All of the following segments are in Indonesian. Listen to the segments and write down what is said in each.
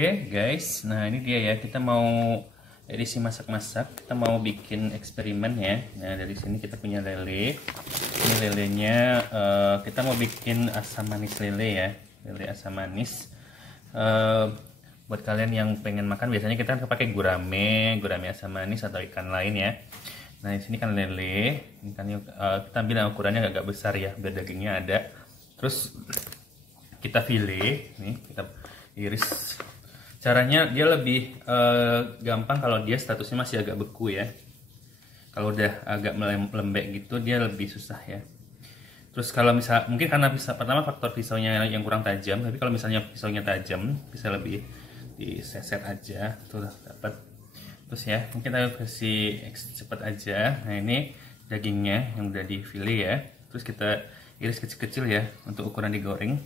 Oke guys, nah ini dia ya, kita mau edisi masak-masak, kita mau bikin eksperimen ya. Nah dari sini kita punya lele, ini lelenya kita mau bikin asam manis lele ya, lele asam manis. Buat kalian yang pengen makan, biasanya kita pakai gurame asam manis atau ikan lain ya. Nah di sini kan lele, ikannya kita ambil ukurannya agak besar ya, biar dagingnya ada. Terus kita fillet, nih kita iris. Caranya dia lebih gampang kalau dia statusnya masih agak beku ya. Kalau udah agak lembek gitu dia lebih susah ya. Terus kalau misal mungkin karena pertama faktor pisaunya yang kurang tajam, tapi kalau misalnya pisaunya tajam bisa lebih diseset aja tuh dapat. Terus ya mungkin kita kasih cepat aja. Nah ini dagingnya yang udah di fillet ya. Terus kita iris kecil-kecil ya untuk ukuran digoreng.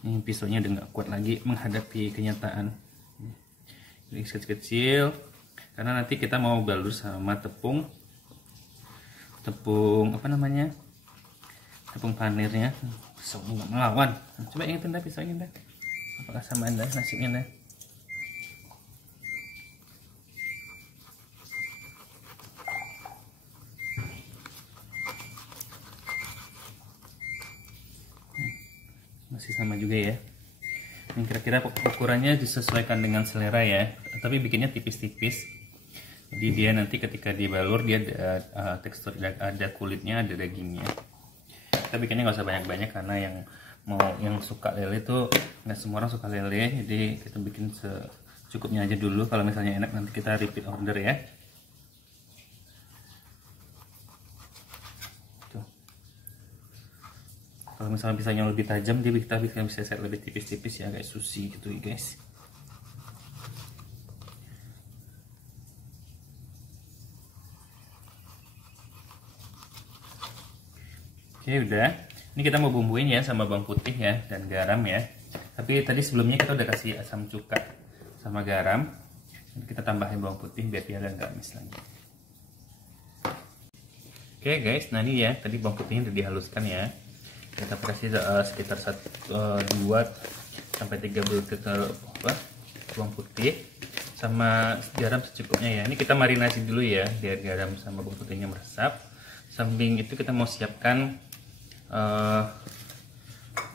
Ini pisaunya udah nggak kuat lagi menghadapi kenyataan. Ini kecil-kecil karena nanti kita mau balur sama tepung apa namanya, tepung panirnya. Pisaunya nggak melawan. Coba ingetin dah pisaunya dah, apakah sama anda nasibnya dah. Masih sama juga ya. Yang kira-kira ukurannya disesuaikan dengan selera ya, tapi bikinnya tipis-tipis. Jadi dia nanti ketika dibalur dia ada tekstur, ada kulitnya, ada dagingnya. Kita bikinnya nggak usah banyak-banyak karena yang suka lele itu nggak semua orang suka lele, jadi kita bikin secukupnya aja dulu. Kalau misalnya enak nanti kita repeat order ya. Kalau misalnya pisaunya lebih tajam, kita bisa set lebih tipis-tipis ya, kayak sushi gitu ya guys. Oke udah, ini kita mau bumbuin ya sama bawang putih ya dan garam ya. Tapi tadi sebelumnya kita udah kasih asam cuka sama garam. Kita tambahin bawang putih biar dia nggak amis lagi. Oke guys, nah ini ya tadi bawang putihnya udah dihaluskan ya. Kita kasih sekitar 2 sampai 3 butir bawang putih sama garam secukupnya ya. Ini kita marinasi dulu ya biar garam sama bawang putihnya meresap. Samping itu kita mau siapkan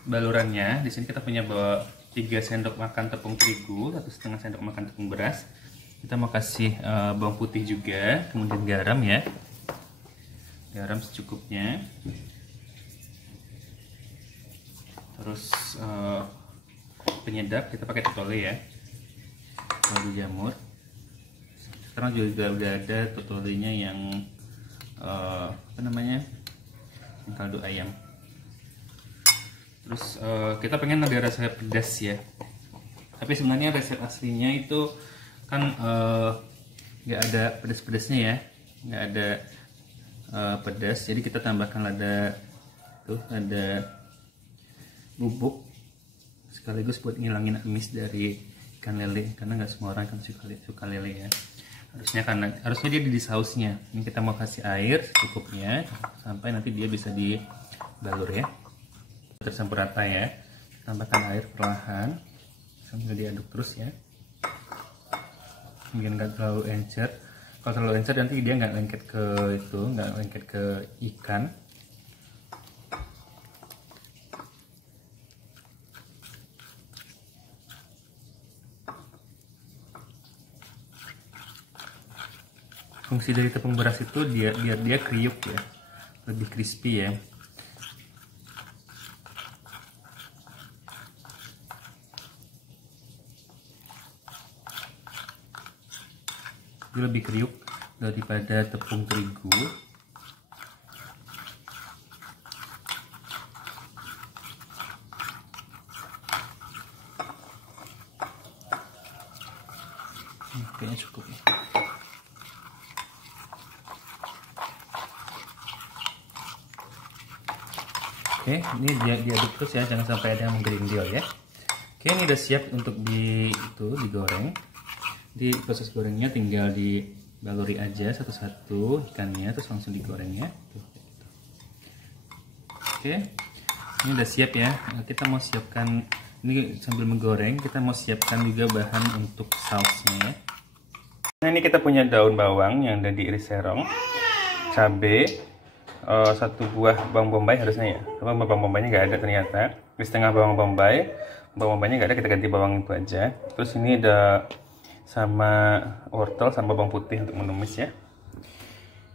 balurannya. Di sini kita punya 3 sendok makan tepung terigu, 1,5 sendok makan tepung beras. Kita mau kasih bawang putih juga, kemudian garam ya. Garam secukupnya. Terus penyedap kita pakai totole ya, kaldu jamur. Sekarang juga udah ada totolenya yang apa namanya, yang kaldu ayam. Terus kita pengen ada rasa pedas ya, tapi sebenarnya resep aslinya itu kan nggak ada pedas-pedasnya ya, nggak ada pedas. Jadi kita tambahkan lada tuh, ada bubuk sekaligus buat ngilangin amis dari ikan lele, karena nggak semua orang kan suka lele ya. Harusnya dia di sausnya. Ini kita mau kasih air secukupnya sampai nanti dia bisa dibalur ya, tercampur rata ya. Tambahkan air perlahan sambil diaduk terus ya, mungkin nggak terlalu encer. Kalau terlalu encer nanti dia nggak lengket ke ikan. Fungsi dari tepung beras itu biar dia kriuk ya, lebih crispy ya. Dia lebih kriuk daripada tepung terigu. Kayaknya cukup ya. Oke, ini diaduk terus ya, jangan sampai ada yang menggerindil ya. Oke, ini udah siap untuk digoreng. Di proses gorengnya tinggal dibaluri aja satu-satu ikannya, terus langsung digoreng ya. Oke, ini udah siap ya. Kita mau siapkan Ini sambil menggoreng, kita mau siapkan juga bahan untuk sausnya ya. Nah, ini kita punya daun bawang yang udah diiris serong, cabai, satu buah bawang bombay harusnya ya. Tapi bawang bombaynya nggak ada ternyata. Ini setengah bawang bombaynya nggak ada, kita ganti bawang itu aja. Terus ini ada sama wortel sama bawang putih untuk menumis ya.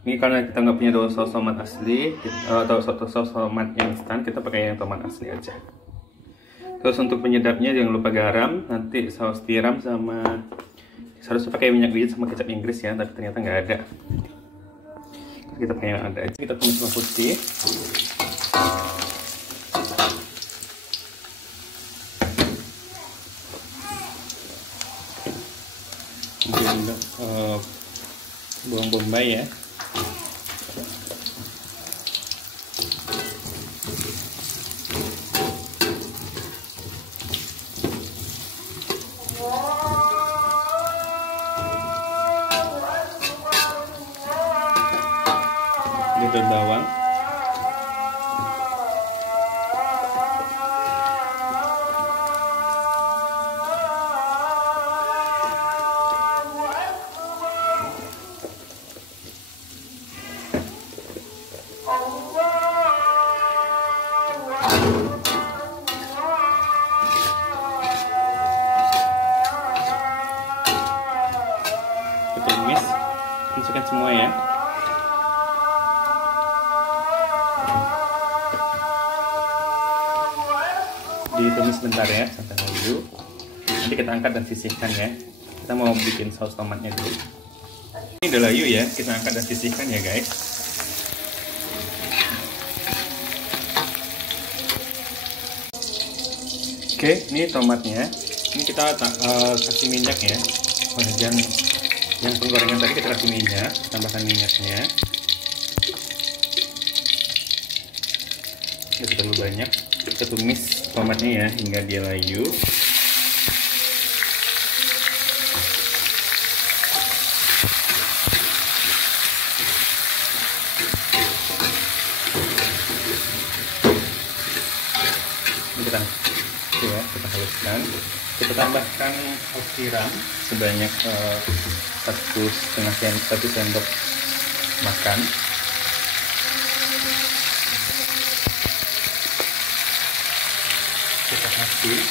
Ini karena kita nggak punya saus tomat asli atau saus tomat yang instan, kita pakai yang tomat asli aja. Terus untuk penyedapnya jangan lupa garam, nanti saus tiram sama harusnya pakai minyak biji sama kecap Inggris ya, tapi ternyata nggak ada. Kita pakai yang ada aja. Kita tumis bawang putih. Kemudian bawang bombay ya. Daun bawang, kita tumis, masukkan semua ya. Ditumis sebentar ya sampai layu. Nanti kita angkat dan sisihkan ya. Kita mau bikin saus tomatnya dulu. Ini udah layu ya, kita angkat dan sisihkan ya guys. Oke, ini tomatnya. Ini kita kasih minyak ya. Bagian yang penggorengan tadi kita kasih minyak, tambahkan minyaknya. Tidak terlalu banyak. Kita tumis tomatnya ya hingga dia layu. Kita haluskan. Kita tambahkan saus tiram sebanyak 1 sendok makan. Kita kasih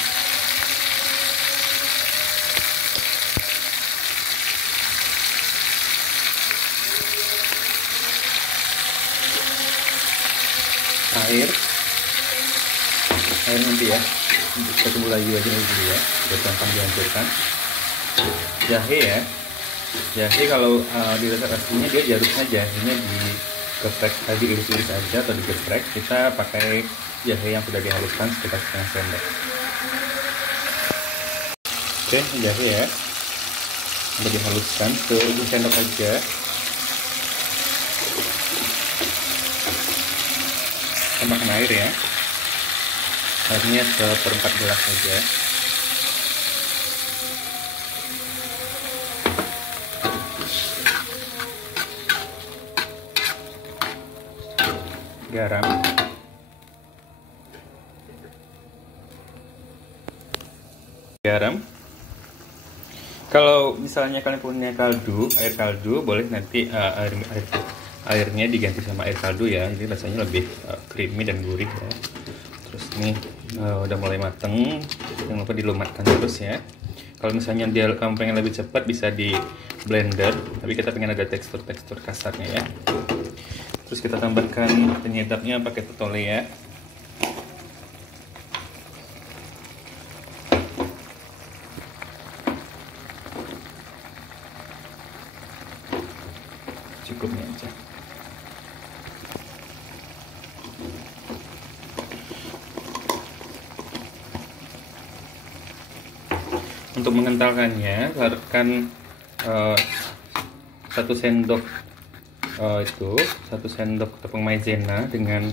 air nanti ya, kita tunggu layu aja dulu ya, biar gampang dihancurkan. Jahe ya, jahe kalau di resep aslinya dia harusnya jahenya digeprek, diiris-iris aja atau digeprek. Kita pakai jahe yang sudah dihaluskan sekitar setengah sendok. Oke, jahe ya, sudah dihaluskan ke ujung sendok aja. Tambahkan air ya, airnya seperempat gelas aja. Garam, kalau misalnya kalian punya air kaldu boleh nanti airnya diganti sama air kaldu ya, jadi rasanya lebih creamy dan gurih ya. Terus ini udah mulai mateng, jangan lupa dilumatkan terus ya. Kalau misalnya kamu pengen lebih cepat bisa di blender, tapi kita pengen ada tekstur kasarnya ya. Terus kita tambahkan penyedapnya pakai totole ya. Cukupnya aja. Untuk mengentalkannya, taruhkan 1 sendok 1 sendok tepung maizena dengan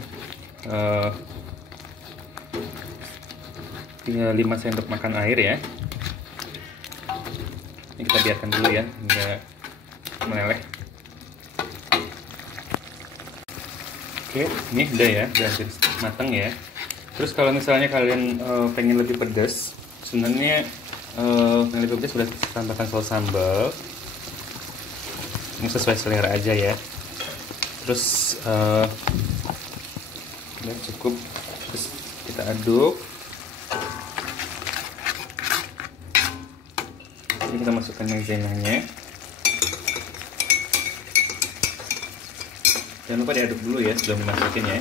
5 sendok makan air ya. Ini kita biarkan dulu ya hingga meleleh. Oke, ini udah ya, udah hampir matang ya. Terus kalau misalnya kalian pengen lebih pedas, sebenarnya pengen lebih pedas sudah tambahkan saus sambal. Ini sesuai selera aja ya. Terus udah cukup. Terus kita aduk. Jadi kita masukkan maizenanya. Jangan lupa diaduk dulu ya sebelum dimasukin ya.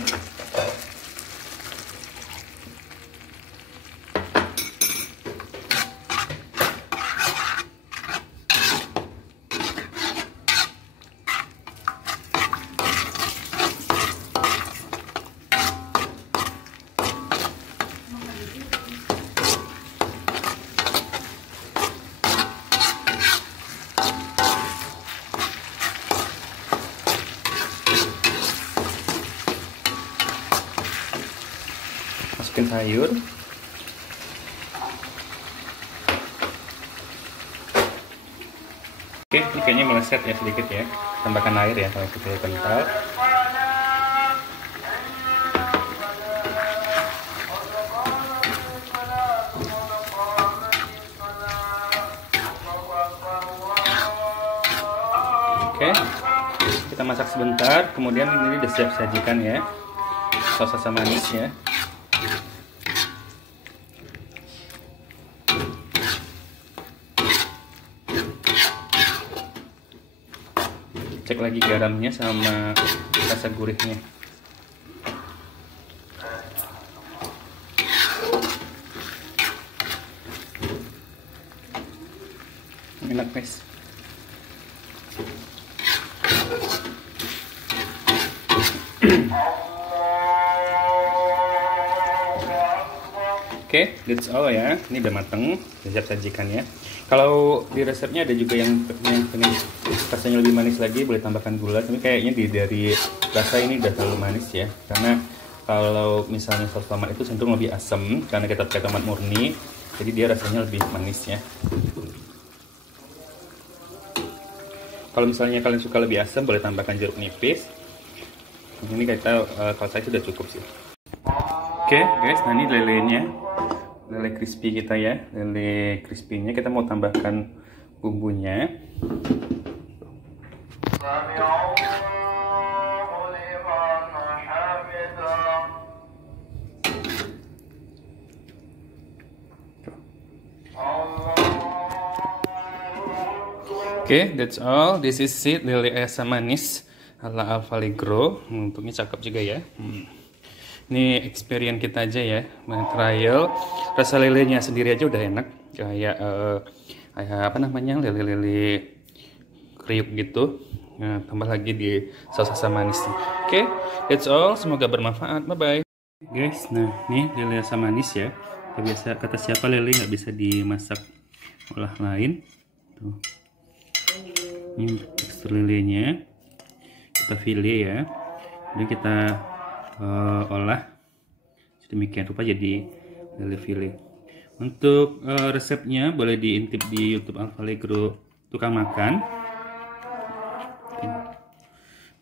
Masukin sayur. Oke, ini kayaknya meleset ya sedikit ya. Tambahkan air ya kalau sudah kental. Oke, kita masak sebentar. Kemudian ini udah siap sajikan ya. Saus asam manisnya. Cek lagi garamnya sama rasa gurihnya. Enak guys. Oke, that's all ya. Ini udah mateng, siap sajikan ya. Kalau di resepnya ada juga yang pengen rasanya lebih manis lagi, boleh tambahkan gula. Tapi kayaknya dari rasa ini udah terlalu manis ya. Karena kalau misalnya saus tomat itu cenderung lebih asam karena kita pakai tomat murni, jadi dia rasanya lebih manis ya. Kalau misalnya kalian suka lebih asam, boleh tambahkan jeruk nipis. Ini kita kalau saya sudah cukup sih. Oke guys, nah ini lelenya, lele crispy kita ya, lele crispy-nya kita mau tambahkan bumbunya. Oke, that's all. This is it, lele asam manis ala Alvalegro. Bentuknya cakep juga ya. Ini experience kita aja ya, trial. Rasa lelenya sendiri aja udah enak, kayak apa namanya, lele-lele kriuk gitu. Nah, tambah lagi di saus asam manisnya. Oke, that's all. Semoga bermanfaat. Bye bye, guys. Nah, ini lele asam manis ya. Biasa kata siapa lele nggak bisa dimasak olah lain. Tuh. Ini tekstur lelenya. Kita file ya. Jadi kita olah sedemikian rupa jadi lele file. Untuk resepnya boleh diintip di YouTube Alvalegro tukang makan.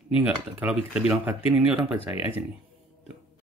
Ini enggak, kalau kita bilang patin, ini orang percaya aja nih.